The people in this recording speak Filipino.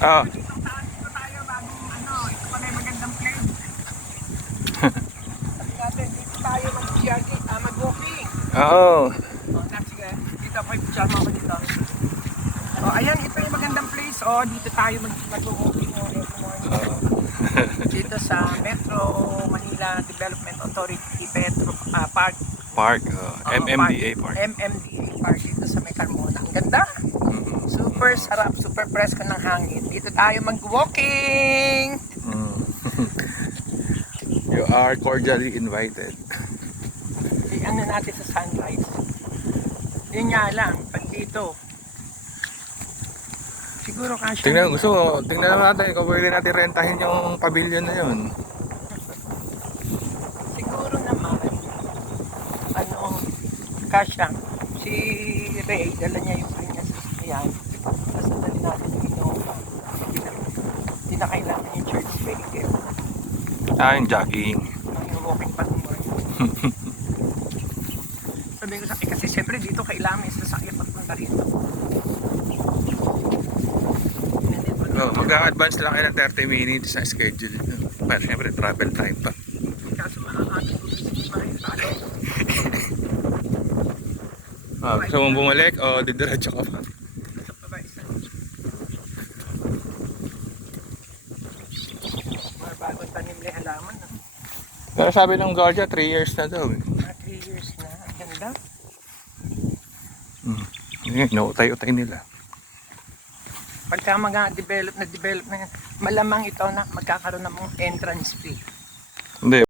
Oo. Dito tayo bagong ano, ito pa may magandang place. Sabi natin, dito tayo mag-jogging, mag-walking. Oo. Sige, dito ako i-picture mo ako dito. Ayan, ito yung magandang place. Dito tayo mag-walking every morning. Dito sa Metro Manila Development Authority Petro Park. Park. MMDA Park. MMDA Park dito sa May Carmona. Ang ganda. Super sarap, super presko ng hangin. Dito tayo mag-walking. You are cordially invited. Ano natin sa sunrise. Yun nga lang, pag dito, siguro kasya. Tingnan natin kung pwede natin rentahin yung pavilion na yun. Siguro naman, kasya. Si Ray, dala niya yung kanya sasakyan. Kasi dali natin yung Innova. Hindi na kailangan yung church vehicle. Yung jogging. Yung walking path mo. Sabi ko sa akin, kasi siyempre dito kailangan may sasakyan pagpunta rito. Mag-a-advance lang kayo ng 30 minutes na schedule. Pero siyempre travel time pa. Kaso makakagod ko si Marie tayo. Gusto mong bumalik o didiretso ka pa? Sa baba isa. Mga bagong tanim na halaman. Pero sabi ng Guardia, 3 years na daw. 3 years na. Ang ganda. Inautay-utay nila. Pagka mag-develop na yan, malamang ito na magkakaroon ng entrance fee. Hindi.